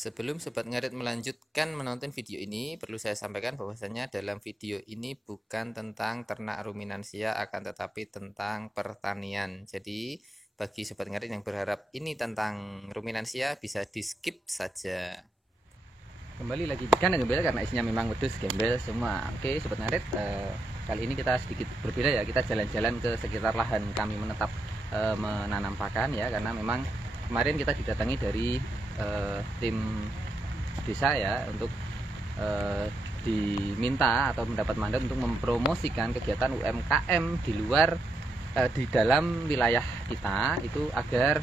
Sebelum Sobat Ngarit melanjutkan menonton video ini, perlu saya sampaikan bahwasanya dalam video ini bukan tentang ternak ruminansia, akan tetapi tentang pertanian. Jadi, bagi Sobat Ngarit yang berharap ini tentang ruminansia, bisa di skip saja. Kembali lagi di kandang gembel karena isinya memang wedus gembel semua. Oke Sobat Ngarit, kali ini kita sedikit berbeda ya. Kita jalan-jalan ke sekitar lahan kami menetap menanam pakan ya, karena memang kemarin kita didatangi dari tim desa ya untuk diminta atau mendapat mandat untuk mempromosikan kegiatan UMKM di luar di dalam wilayah kita itu agar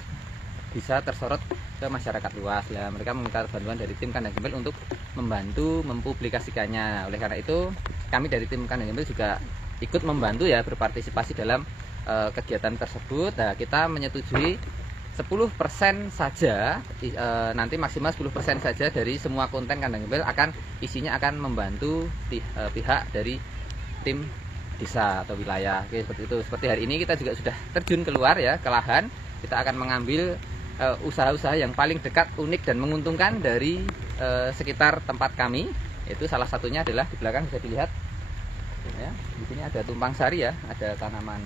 bisa tersorot ke masyarakat luas ya. Mereka meminta bantuan dari tim kandang gembel untuk membantu mempublikasikannya. Oleh karena itu kami dari tim kandang gembel juga ikut membantu ya, berpartisipasi dalam kegiatan tersebut. Nah, kita menyetujui 10% saja, nanti maksimal 10% saja dari semua konten kandang gembel isinya akan membantu pihak dari tim desa atau wilayah. Oke, seperti itu. Seperti hari ini kita juga sudah terjun keluar ya ke lahan. Kita akan mengambil usaha-usaha yang paling dekat, unik dan menguntungkan dari sekitar tempat kami. Itu salah satunya adalah di belakang bisa dilihat ya. Di sini ada tumpang sari ya, ada tanaman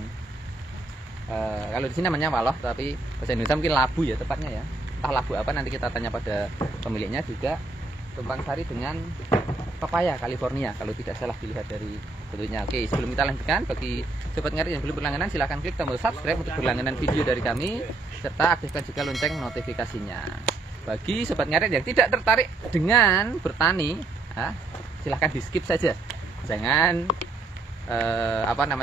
kalau di sini namanya waloh, tapi bahasa Indonesia mungkin labu ya tepatnya ya. Entah labu apa, nanti kita tanya pada pemiliknya. Juga tumpang sari dengan pepaya California kalau tidak salah dilihat dari bentuknya. Oke, sebelum kita lanjutkan, bagi Sobat Ngarit yang belum berlangganan silahkan klik tombol subscribe untuk berlangganan video dari kami, serta aktifkan juga lonceng notifikasinya. Bagi Sobat Ngarit yang tidak tertarik dengan bertani, silahkan di skip saja, jangan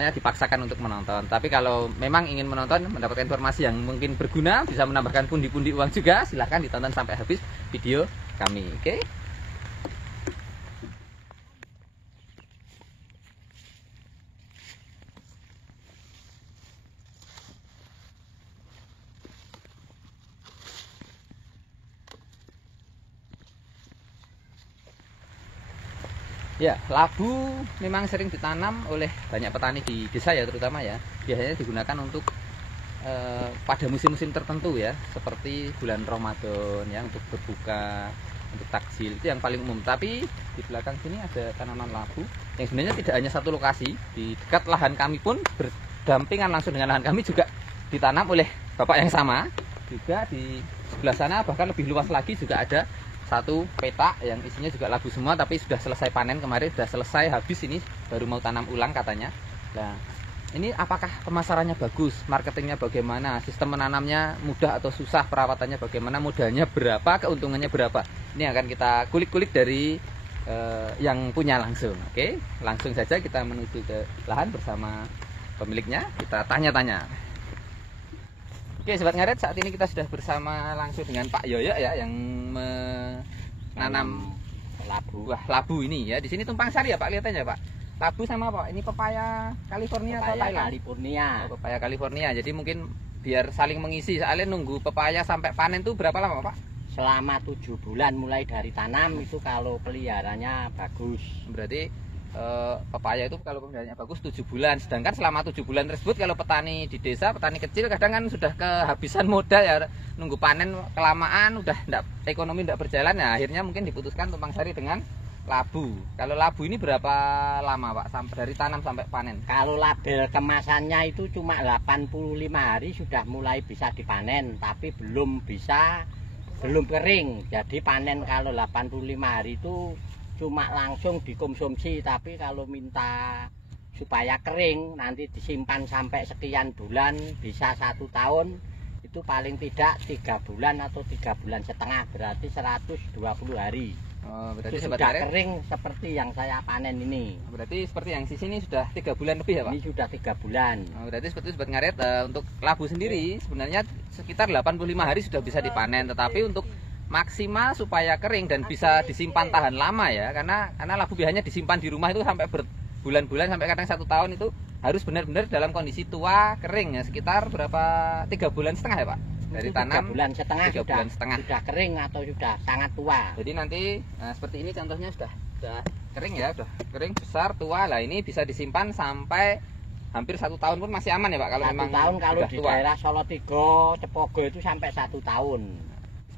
dipaksakan untuk menonton. Tapi kalau memang ingin menonton, mendapatkan informasi yang mungkin berguna, bisa menambahkan pundi-pundi uang juga, silahkan ditonton sampai habis video kami. Oke. Ya, labu memang sering ditanam oleh banyak petani di desa ya, terutama ya. Biasanya digunakan untuk pada musim-musim tertentu ya, seperti bulan Ramadan ya, untuk berbuka, untuk takjil, itu yang paling umum. Tapi di belakang sini ada tanaman labu yang sebenarnya tidak hanya satu lokasi. Di dekat lahan kami pun berdampingan langsung dengan lahan kami juga ditanam oleh bapak yang sama. Juga di sebelah sana bahkan lebih luas lagi juga ada satu petak yang isinya juga labu semua, tapi sudah selesai panen kemarin, sudah selesai habis, ini baru mau tanam ulang katanya. Nah, ini apakah pemasarannya bagus, marketingnya bagaimana, sistem menanamnya mudah atau susah, perawatannya bagaimana, modalnya berapa, keuntungannya berapa, ini akan kita kulik-kulik dari yang punya langsung. Oke, langsung saja kita menuju ke lahan bersama pemiliknya, kita tanya-tanya. Oke Sobat Ngarit, saat ini kita sudah bersama langsung dengan Pak Yoyo ya, yang menanam labu. Wah, labu ini ya. Di sini tumpang sari ya Pak, lihatannya Pak. Labu sama apa? Ini pepaya California atau Thailand? California. Oh, pepaya California. Jadi mungkin biar saling mengisi. Soalnya nunggu pepaya sampai panen tuh berapa lama Pak? Selama 7 bulan mulai dari tanam itu kalau peliharanya bagus. Berarti pepaya itu kalau pemeliharannya bagus 7 bulan. Sedangkan selama 7 bulan tersebut kalau petani di desa, petani kecil kadang kan sudah kehabisan modal ya, nunggu panen kelamaan, udah ekonomi tidak berjalan ya, akhirnya mungkin diputuskan tumpang sari dengan labu. Kalau labu ini berapa lama Pak sampai dari tanam sampai panen? Kalau label kemasannya itu cuma 85 hari sudah mulai bisa dipanen, tapi belum kering. Jadi panen kalau 85 hari itu cuma langsung dikonsumsi, tapi kalau minta supaya kering nanti disimpan sampai sekian bulan, bisa 1 tahun, itu paling tidak 3 bulan atau 3 bulan setengah, berarti 120 hari. Oh, berarti itu sudah kering seperti yang saya panen ini. Berarti seperti yang di sini sudah 3 bulan lebih ya Pak? Ini sudah 3 bulan. Oh, berarti seperti Sobat Ngarit, untuk labu sendiri sebenarnya sekitar 85 hari sudah bisa dipanen, tetapi untuk maksimal supaya kering dan bisa disimpan tahan lama ya, karena labu biasanya disimpan di rumah itu sampai berbulan-bulan, sampai kadang 1 tahun, itu harus benar-benar dalam kondisi tua kering ya, sekitar berapa, 3 bulan setengah ya Pak, dari tanam 3 bulan setengah, 3 bulan setengah sudah kering atau sudah sangat tua. Jadi nanti seperti ini contohnya sudah kering ya, sudah kering besar tua lah, ini bisa disimpan sampai hampir 1 tahun pun masih aman ya Pak, kalau 1 memang tahun kalau di tua. daerah Solotigo, Cepogo itu sampai 1 tahun.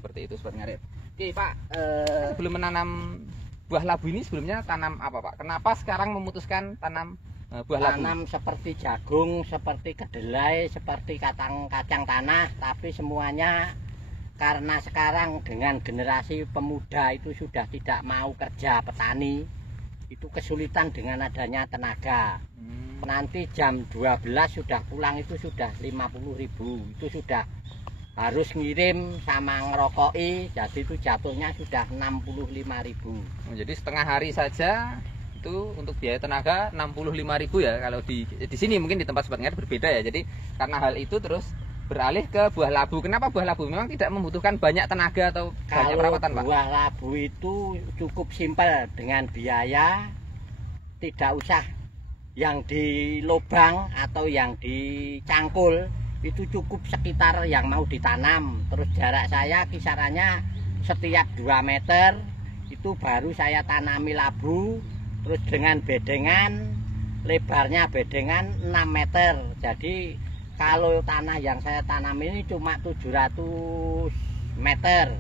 seperti itu Sobat Ngarit. Oke Pak, sebelum menanam buah labu ini sebelumnya tanam apa Pak? Kenapa sekarang memutuskan tanam buah labu? Tanam seperti jagung, seperti kedelai, seperti kacang tanah, tapi semuanya karena sekarang dengan generasi pemuda itu sudah tidak mau kerja petani, itu kesulitan dengan adanya tenaga. Nanti jam 12 sudah pulang itu sudah 50.000, itu sudah harus ngirim sama ngerokoi, jadi itu jatuhnya sudah 65.000. Jadi setengah hari saja itu untuk biaya tenaga 65.000 ya. Kalau di sini mungkin di tempat Sobat Ngarit berbeda ya. Jadi karena hal itu terus beralih ke buah labu. Kenapa buah labu? Memang tidak membutuhkan banyak tenaga atau banyak perawatan Pak? Buah labu itu cukup simpel, dengan biaya tidak usah yang di lubang atau yang dicangkul, itu cukup sekitar yang mau ditanam. Terus jarak saya kisarannya setiap 2 meter itu baru saya tanami labu. Terus dengan bedengan, lebarnya bedengan 6 meter. Jadi kalau tanah yang saya tanam ini cuma 700 meter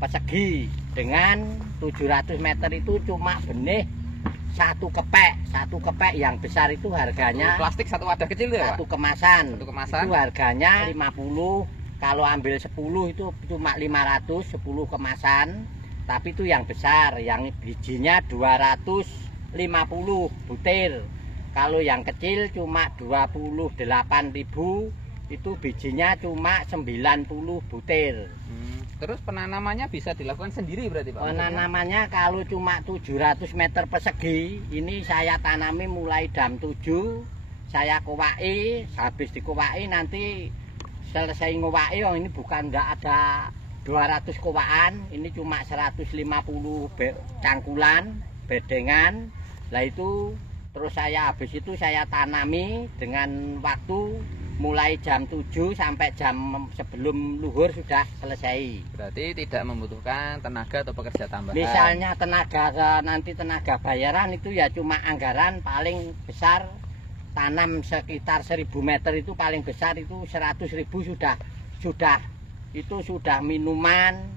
persegi. Dengan 700 meter itu cuma benih satu kepek yang besar itu harganya plastik satu wadah kecil ya satu Pak? kemasan. Satu kemasan itu harganya 50. Kalau ambil 10 itu cuma 500, 10 kemasan. Tapi itu yang besar, yang bijinya 250 butir. Kalau yang kecil cuma 28.000, itu bijinya cuma 90 butir. Terus penanamannya bisa dilakukan sendiri berarti Pak? Penanamannya kalau cuma 700 meter persegi, ini saya tanami mulai jam 7, saya kowai, habis dikowai nanti selesai ngowai, ini bukan enggak ada 200 kowaan, ini cuma 150 cangkulan, bedengan. Lah itu terus saya habis itu saya tanami dengan waktu mulai jam 7 sampai jam sebelum luhur sudah selesai. Berarti tidak membutuhkan tenaga atau pekerja tambahan. Misalnya tenaga nanti tenaga bayaran itu ya cuma anggaran paling besar tanam sekitar 1000 meter itu paling besar itu 100.000 sudah itu sudah minuman,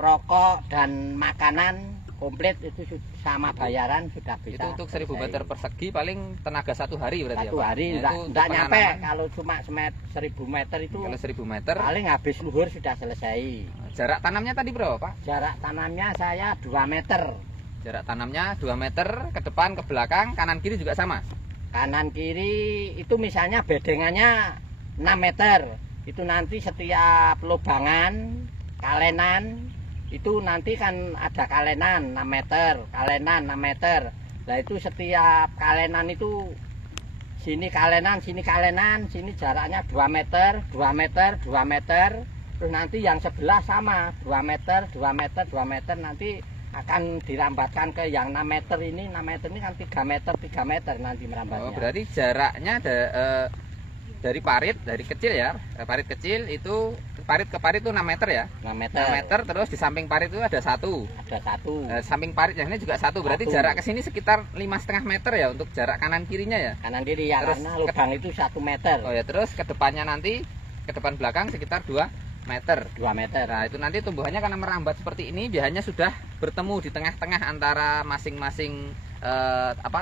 rokok dan makanan komplit itu sama bayaran sudah bisa. Itu untuk 1000 meter persegi paling tenaga 1 hari berarti satu ya Pak? hari enggak nyampe. Kalau cuma 1000 meter itu kalau 1000 meter paling habis luhur sudah selesai. Jarak tanamnya tadi berapa Pak? Jarak tanamnya saya 2 meter. Jarak tanamnya 2 meter ke depan, ke belakang, kanan kiri juga sama? Kanan kiri itu misalnya bedengannya 6 meter. Itu nanti setiap lubangan, kalenan, itu nanti kan ada kalenan 6 meter, kalenan 6 meter. Nah itu setiap kalenan itu sini kalenan, sini jaraknya 2 meter, 2 meter, 2 meter. Terus nanti yang sebelah sama 2 meter, 2 meter, 2 meter, nanti akan dirambatkan ke yang 6 meter ini. 6 meter ini kan 3 meter, 3 meter nanti merambatnya. Oh, berarti jaraknya ada dari parit, dari kecil ya, parit kecil itu parit ke parit itu 6 meter ya? 6 meter. 6 meter, terus di samping parit itu ada satu. Ada satu. Samping parit yang ini juga satu. Berarti jarak ke sini sekitar 5,5 meter ya untuk jarak kanan kirinya ya? Kanan kiri ya, terus karena lubang itu 1 meter. Oh ya, terus ke depannya nanti, ke depan belakang sekitar 2 meter. 2 meter. Nah, itu nanti tumbuhannya karena merambat seperti ini, biasanya sudah bertemu di tengah-tengah antara masing-masing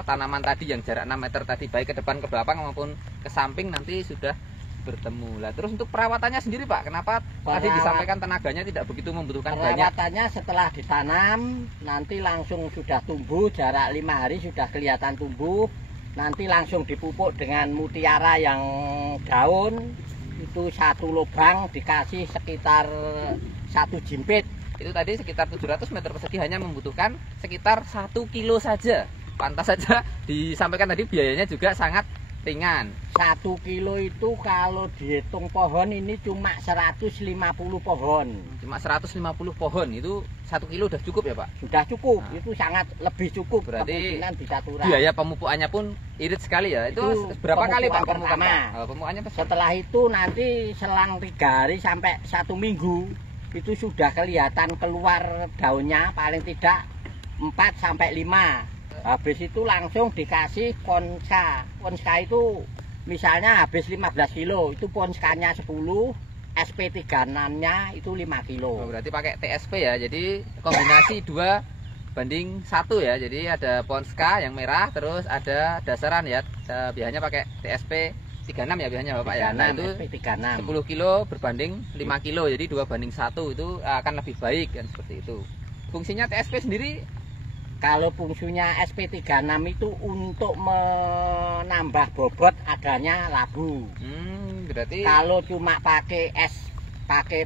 tanaman tadi yang jarak 6 meter tadi, baik ke depan, ke belakang maupun ke samping nanti sudah bertemu. Lah terus untuk perawatannya sendiri Pak, kenapa tadi disampaikan tenaganya tidak begitu membutuhkan banyak? Perawatannya setelah ditanam nanti langsung sudah tumbuh, jarak 5 hari sudah kelihatan tumbuh. Nanti langsung dipupuk dengan mutiara yang daun. Itu 1 lubang dikasih sekitar 1 jimpit. Itu tadi sekitar 700 meter persegi hanya membutuhkan sekitar 1 kilo saja. Pantas saja disampaikan tadi biayanya juga sangat ringan. 1 kilo itu kalau dihitung pohon ini cuma 150 pohon. Cuma 150 pohon itu 1 kilo udah cukup ya Pak? Sudah cukup, Nah, itu sangat lebih cukup. Berarti bisa turun. biaya pemupukannya pun irit sekali ya. Itu berapa kali Pak pemupukan? Pemupukannya setelah itu nanti selang 3 hari sampai 1 minggu itu sudah kelihatan keluar daunnya paling tidak 4 sampai 5. Habis itu langsung dikasih ponska. Ponska itu misalnya habis 15 kilo, itu ponskanya 10, SP36-nya itu 5 Oh, kilo. berarti pakai TSP ya. Jadi kombinasi 2:1 ya. Jadi ada Ponska yang merah, terus ada dasaran ya. Biasanya pakai TSP 36 ya biasanya Bapak ya. Nah, itu SP36. 10 kilo berbanding 5 kilo. Jadi 2:1 itu akan lebih baik kan seperti itu. Fungsinya TSP sendiri Kalau fungsinya SP36 itu untuk menambah bobot adanya labu. berarti Kalau cuma pakai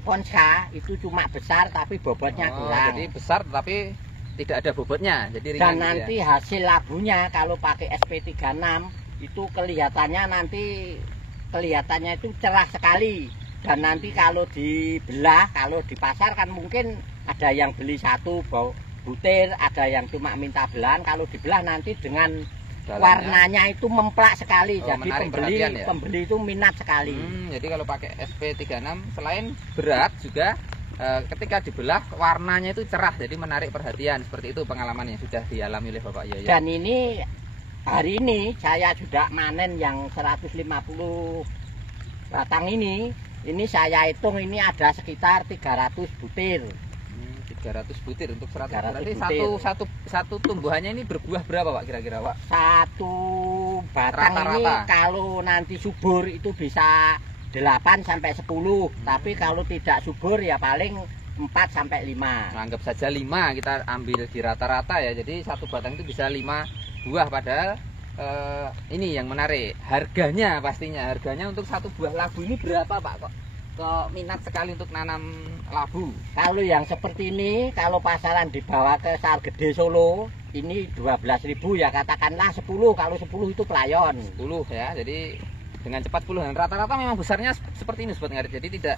Ponska itu cuma besar tapi bobotnya kurang. jadi besar tapi tidak ada bobotnya. Jadi ringan Dan gitu nanti ya. hasil labunya kalau pakai SP36 itu kelihatannya itu cerah sekali. Dan nanti kalau dibelah, kalau di pasar kan mungkin ada yang beli satu butir, ada yang cuma minta belahan. Kalau dibelah nanti dengan Dalamnya. warnanya itu memplak sekali. Oh, Jadi menarik perhatian ya? pembeli itu minat sekali. Jadi kalau pakai SP36 selain berat juga ketika dibelah warnanya itu cerah, jadi menarik perhatian. Seperti itu pengalaman yang sudah dialami oleh Bapak Yoyo. Dan ini hari ini saya sudah manen yang 150 batang ini saya hitung ini ada sekitar 300 butir. 300 butir untuk 100. 300 Berarti butir. satu tumbuhannya ini berbuah berapa Pak kira-kira Pak? Satu batang ini Rata-rata. kalau nanti subur itu bisa 8 sampai 10. Tapi kalau tidak subur ya paling 4 sampai 5. Anggap saja 5 kita ambil di rata-rata ya. Jadi satu batang itu bisa 5 buah. Padahal ini yang menarik, harganya pastinya. Harganya untuk satu buah labu ini berapa Pak? Kok minat sekali untuk nanam labu? Kalau yang seperti ini kalau pasaran dibawa ke Sar Gede Solo ini 12.000 ya, katakanlah 10. Kalau 10 itu pelayon 10 ya. Jadi dengan cepat 10 dan rata-rata memang besarnya seperti ini Sobat Ngarit. Jadi tidak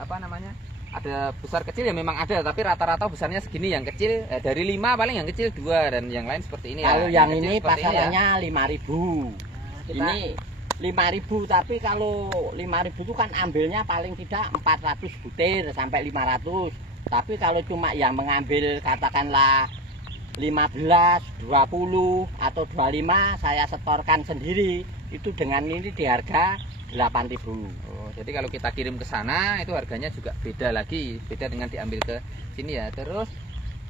apa namanya? Ada besar kecil ya memang ada, tapi rata-rata besarnya segini. Yang kecil dari 5 paling yang kecil 2 dan yang lain seperti ini. kalau ya. yang ini pasarannya 5.000. Kita- Ini 5.000, tapi kalau 5.000 itu kan ambilnya paling tidak 400 butir sampai 500. Tapi kalau cuma yang mengambil katakanlah 15, 20 atau 25 saya setorkan sendiri itu dengan ini di harga 8.000. Oh, jadi kalau kita kirim ke sana itu harganya juga beda lagi, beda dengan diambil ke sini ya. Terus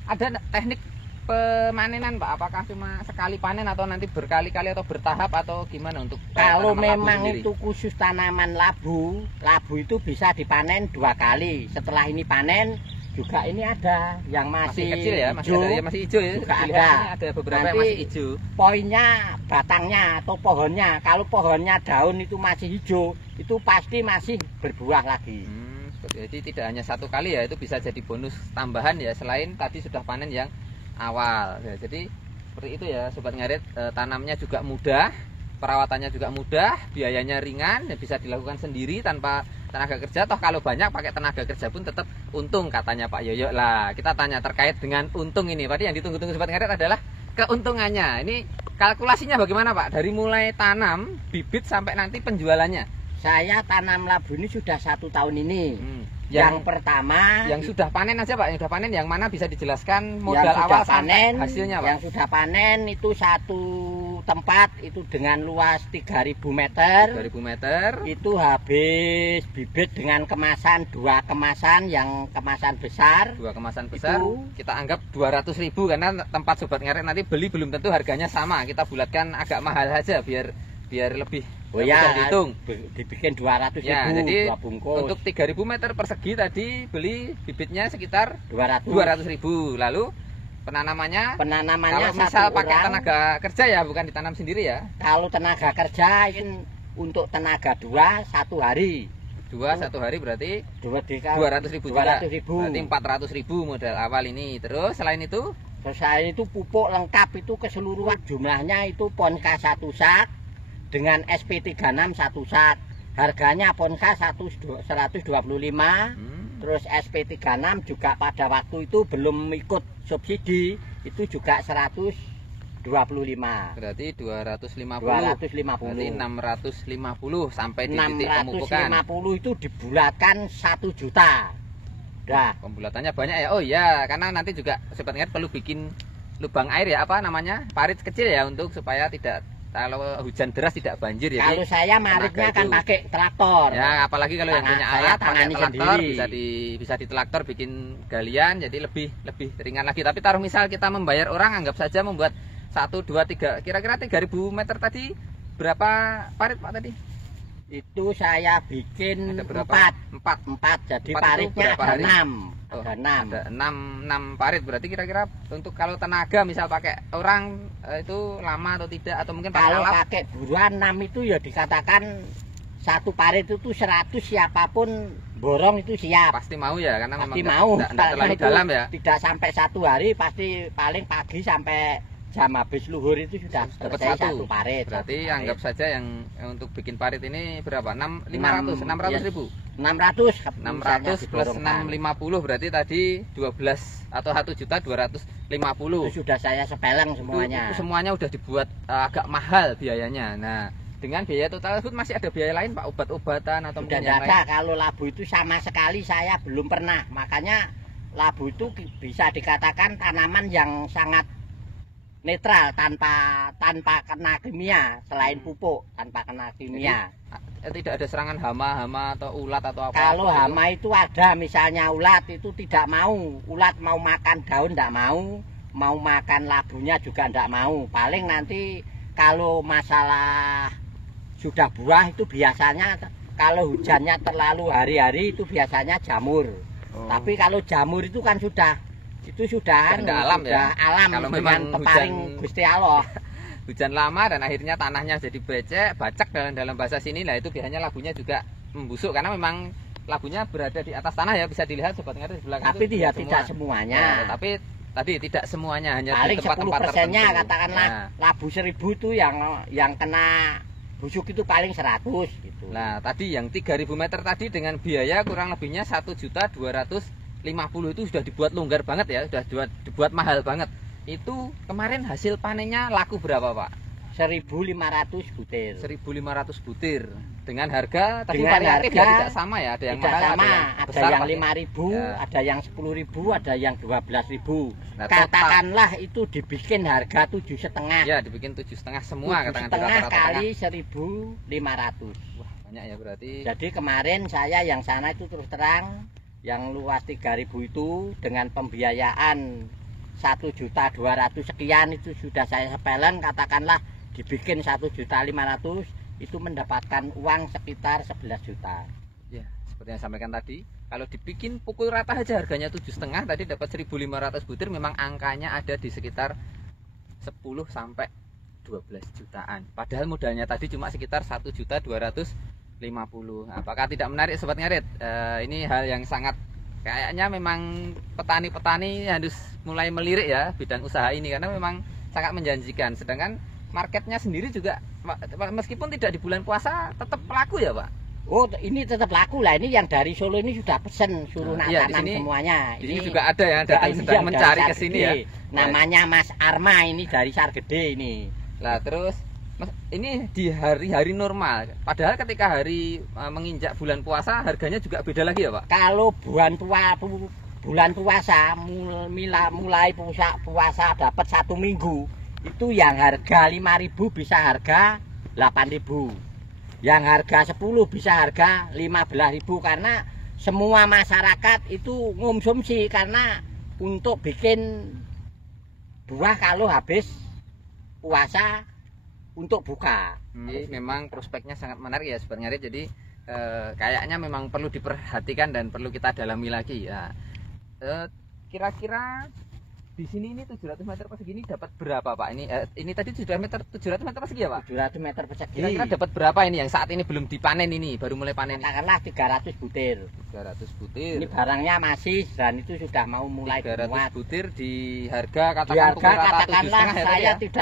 ada teknik pemanenan Pak, apakah cuma sekali panen atau nanti berkali-kali atau bertahap atau gimana untuk Kalau tanaman labu memang sendiri? itu khusus tanaman labu itu bisa dipanen 2 kali. Setelah ini panen juga ini ada yang masih masih kecil ya, masih hijau. ada ya, masih hijau ya. Juga Dilihat ada. ini ada beberapa yang Nanti masih hijau. Poinnya batangnya atau pohonnya. Kalau pohonnya daun itu masih hijau, itu pasti masih berbuah lagi. Jadi tidak hanya satu kali ya, itu bisa jadi bonus tambahan ya selain tadi sudah panen yang awal. Ya, jadi seperti itu ya Sobat Ngarit, tanamnya juga mudah, perawatannya juga mudah, biayanya ringan, ya bisa dilakukan sendiri tanpa tenaga kerja. Toh kalau banyak pakai tenaga kerja pun tetap untung katanya Pak Yoyo. Lah kita tanya terkait dengan untung ini. Tadi yang ditunggu-tunggu Sobat Ngarit adalah keuntungannya. Ini kalkulasinya bagaimana Pak? Dari mulai tanam, bibit sampai nanti penjualannya. Saya tanam labu ini sudah 1 tahun ini. Yang pertama, yang sudah panen aja Pak, yang sudah panen yang mana bisa dijelaskan modal yang awal sudah sampai panen, hasilnya Pak. Yang sudah panen itu satu tempat itu dengan luas 3.000 meter. 2000 meter. Itu habis bibit dengan kemasan 2 kemasan, yang kemasan besar. 2 kemasan besar. Itu Kita anggap 200.000 karena tempat Sobat Ngarit nanti beli belum tentu harganya sama. Kita bulatkan agak mahal saja biar lebih Oh mudah ya, dihitung. dibikin 200.000 Ya, jadi 2 bungkus. untuk 3.000 meter persegi tadi beli bibitnya sekitar 200. 200.000. Lalu penanamannya Penanamannya kalau misal satu pakai orang, tenaga kerja ya, bukan ditanam sendiri ya. kalau tenaga kerja ini untuk tenaga 2 1 hari. 1 hari berarti 200.000 juga. 200.000. Berarti 400.000 modal awal ini. Terus selain itu Terus saya itu pupuk lengkap itu keseluruhan jumlahnya itu Ponska 1 sak dengan SP36 1 sak. Harganya Ponska 125, terus SP36 juga pada waktu itu belum ikut subsidi, itu juga 125. berarti 250. 250. Berarti 650 sampai di titik pemupukan. 650 itu dibulatkan 1 juta. Dah. Pembulatannya banyak ya. Oh iya, karena nanti juga Sobat Ngarit perlu bikin lubang air ya, apa namanya? Parit kecil ya untuk supaya tidak kalau hujan deras tidak banjir ya. Kalau saya mariknya kan pakai traktor. Ya, apalagi kalau yang punya alat pakai traktor bisa di traktor bikin galian jadi lebih ringan lagi. Tapi taruh misal kita membayar orang, anggap saja membuat 1 2 3 kira-kira 3.000 meter tadi berapa parit Pak tadi? Itu saya bikin ada berapa? 4. Jadi paritnya ada 6. Ada 6 parit, berarti kira-kira untuk kalau tenaga misal pakai orang itu lama atau tidak, atau mungkin pakai kalau alat? pakai buruan 6 itu ya dikatakan satu parit itu 100, siapapun borong itu siap. Pasti mau ya, karena pasti memang mau. Tidak terlalu dalam ya. Tidak sampai 1 hari, pasti paling pagi sampai jam habis luhur itu sudah dapat satu parit. Berarti anggap saja yang untuk bikin parit ini berapa? 600 ribu. 600 plus 650 berarti tadi 12 atau 1.250.000. Itu sudah saya sepeleng semuanya. Itu semuanya udah dibuat agak mahal biayanya. Nah, dengan biaya total tersebut masih ada biaya lain Pak, obat-obatan atau mungkin yang lain? Kalau labu itu sama sekali saya belum pernah. Makanya labu itu bisa dikatakan tanaman yang sangat netral, tanpa kena kimia, selain pupuk, tanpa kena kimia. Jadi, tidak ada serangan hama atau ulat atau apa? Kalau hama itu ada, misalnya ulat itu tidak mau. Ulat mau makan daun tidak mau makan labunya juga tidak mau. Paling nanti kalau masalah sudah buah itu biasanya kalau hujannya terlalu hari-hari itu biasanya jamur. Tapi kalau jamur itu kan sudah alam ya. Alam kalau memang peparing Gusti Allah. Hujan lama dan akhirnya tanahnya jadi bacak dalam bahasa sini, lah itu biasanya labunya juga membusuk karena memang labunya berada di atas tanah ya, bisa dilihat sobat ngarit di belakang. Tapi tidak semuanya. Ya, tapi tadi tidak semuanya, hanya paling di tempat-tempat 10%-nya katakanlah labu 1000 itu yang kena busuk itu paling 100 gitu. Nah, tadi yang 3.000 meter tadi dengan biaya kurang lebihnya 1.250.000 itu sudah dibuat longgar banget ya, sudah dibuat mahal banget. Itu kemarin hasil panennya laku berapa Pak? 1.500 butir. 1.500 butir dengan harga tadi variatif ya, tidak sama ya, ada yang mahal, sama, ada yang 5.000, ya. ada yang 10.000, ada yang 12.000. Nah, katakanlah itu dibikin harga 7,5. Ya, dibikin 7,5 semua, katakan 7,5 kali 1.500. Wah, banyak ya berarti. Jadi kemarin saya yang sana itu terus terang yang luas 3.000 itu dengan pembiayaan 1.200.000 sekian itu sudah saya sepelen, katakanlah dibikin 1.500.000 itu mendapatkan uang sekitar 11 juta. Ya, seperti yang sampaikan tadi, kalau dibikin pukul rata aja harganya 7,5, tadi dapat 1.500 butir, memang angkanya ada di sekitar 10 sampai 12 jutaan. Padahal modalnya tadi cuma sekitar 1.250.000. Apakah tidak menarik sobat ngarit? Ini hal yang sangat kayaknya memang petani-petani harus mulai melirik ya bidang usaha ini, karena memang sangat menjanjikan. Sedangkan marketnya sendiri juga meskipun tidak di bulan puasa tetap laku ya Pak? Oh, ini tetap laku lah. Ini yang dari Solo ini sudah pesen suruh tanam semuanya. Ini juga ada ya, datang sedang mencari ke sini ya. Namanya Mas Arma, ini dari Sargede ini. Lah terus ini di hari-hari normal, padahal ketika hari menginjak bulan puasa harganya juga beda lagi ya Pak? Kalau bulan puasa mulai puasa dapat 1 minggu itu yang harga 5.000 bisa harga 8.000, yang harga 10 bisa harga 15.000, karena semua masyarakat itu ngonsumsi karena untuk bikin buah kalau habis puasa untuk buka. Memang prospeknya sangat menarik ya sobat ngarit. Jadi kayaknya memang perlu diperhatikan dan perlu kita dalami lagi ya. Kira-kira di sini ini 700 meter persegi dapat berapa Pak? Ini tadi 700 meter persegi ya Pak? 700 meter persegi. Kira-kira dapat berapa ini yang saat ini belum dipanen, ini baru mulai panen? Katakanlah 300 butir. 300 butir. Ini barangnya masih dan itu sudah mau mulai 300 dimuat. butir di harga katakanlah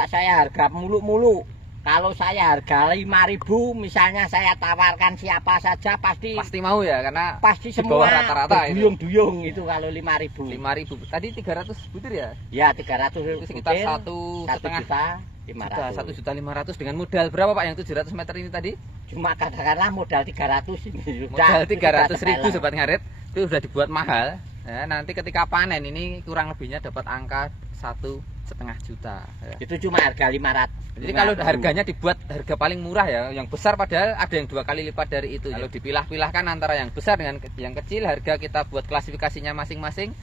saya harga mulu-mulu. Kalau saya harga 5.000 misalnya, saya tawarkan siapa saja pasti mau ya, karena pasti semua rata-rata duyung-duyung itu kalau 5.000. 5.000 tadi 300 butir ya? Ya, 300 itu sekitar 1.500.000 dengan modal berapa Pak yang 700 meter ini tadi? Cuma katakanlah modal 300 ini. Modal 300.000 sobat ngarit, itu sudah dibuat mahal. Ya, nanti ketika panen ini kurang lebihnya dapat angka 1,5 juta. Ya. Itu cuma harga 500. Jadi kalau harganya dibuat harga paling murah ya, yang besar padahal ada yang 2 kali lipat dari itu. Kalau dipilah-pilahkan antara yang besar dengan yang kecil, harga kita buat klasifikasinya masing-masing,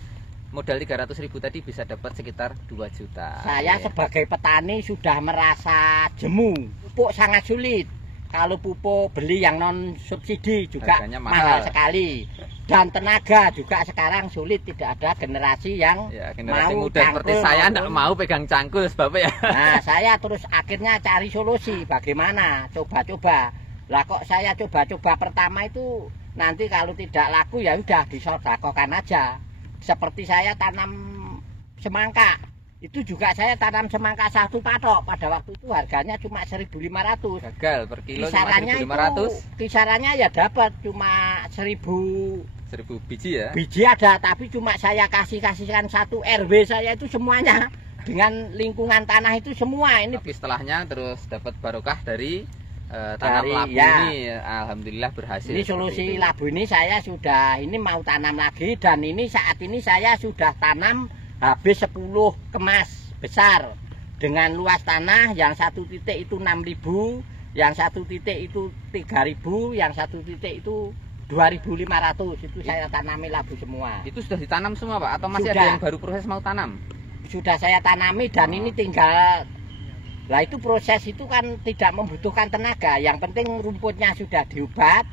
modal 300.000 tadi bisa dapat sekitar 2 juta. Saya sebagai petani sudah merasa jemu. Pupuk sangat sulit. Kalau pupuk beli yang non subsidi juga harganya mahal sekali. Dan tenaga juga sekarang sulit, tidak ada generasi yang generasi mau muda seperti saya tidak mau pegang cangkul sebab ya. Nah, saya terus akhirnya cari solusi bagaimana, coba-coba. Lah kok saya coba-coba pertama itu nanti kalau tidak laku ya udah disodakokan aja. Seperti saya tanam semangka. Itu juga saya tanam semangka 1 patok, pada waktu itu harganya cuma 1.500. Gagal per kilo kisarannya cuma 1.500. Kisarannya ya dapat cuma 1.000 biji ya. Biji ada, tapi cuma saya kasihkan 1 RW saya itu semuanya dengan lingkungan tanah itu semua ini. Tapi setelahnya terus dapat barokah dari tanam labu ini, alhamdulillah berhasil. Ini solusi labu ini saya sudah ini mau tanam lagi, dan ini saat ini saya sudah tanam habis 10 kemas besar dengan luas tanah yang 1 titik itu 6.000, yang 1 titik itu 3.000, yang 1 titik itu 2.500. Itu saya tanami labu semua. Itu sudah ditanam semua Pak? Atau masih sudah. Ada yang baru proses mau tanam? Sudah saya tanami dan ini tinggal. Lah itu proses itu kan tidak membutuhkan tenaga. Yang penting rumputnya sudah diubat,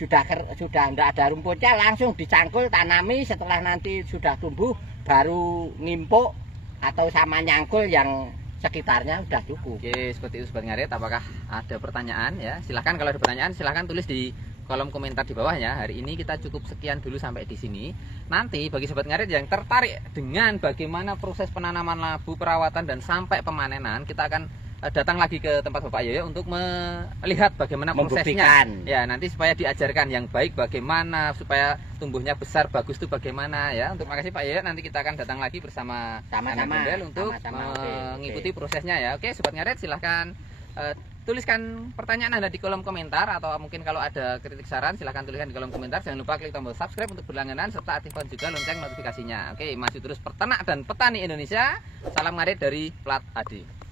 sudah tidak ada rumputnya, langsung dicangkul, tanami. Setelah nanti sudah tumbuh baru nimpuk atau sama nyangkul yang sekitarnya sudah cukup. Oke, seperti itu Sobat Ngarit. Apakah ada pertanyaan ya? Silahkan, kalau ada pertanyaan silahkan tulis di kolom komentar di bawahnya. Hari ini kita cukup sekian dulu sampai di sini. Nanti bagi Sobat Ngarit yang tertarik dengan bagaimana proses penanaman labu, perawatan dan sampai pemanenan, kita akan datang lagi ke tempat Bapak Yoyo untuk melihat bagaimana prosesnya. Ya, nanti supaya diajarkan yang baik bagaimana, supaya tumbuhnya besar bagus itu bagaimana ya. Untuk makasih Pak Yoyo, nanti kita akan datang lagi bersama Anak Gembel untuk mengikuti prosesnya ya. Oke, Sobat Ngarit, silahkan tuliskan pertanyaan Anda di kolom komentar, atau mungkin kalau ada kritik saran silahkan tuliskan di kolom komentar. Jangan lupa klik tombol subscribe untuk berlangganan serta aktifkan juga lonceng notifikasinya. Oke, maju terus peternak dan petani Indonesia. Salam ngarit dari Plat Adi.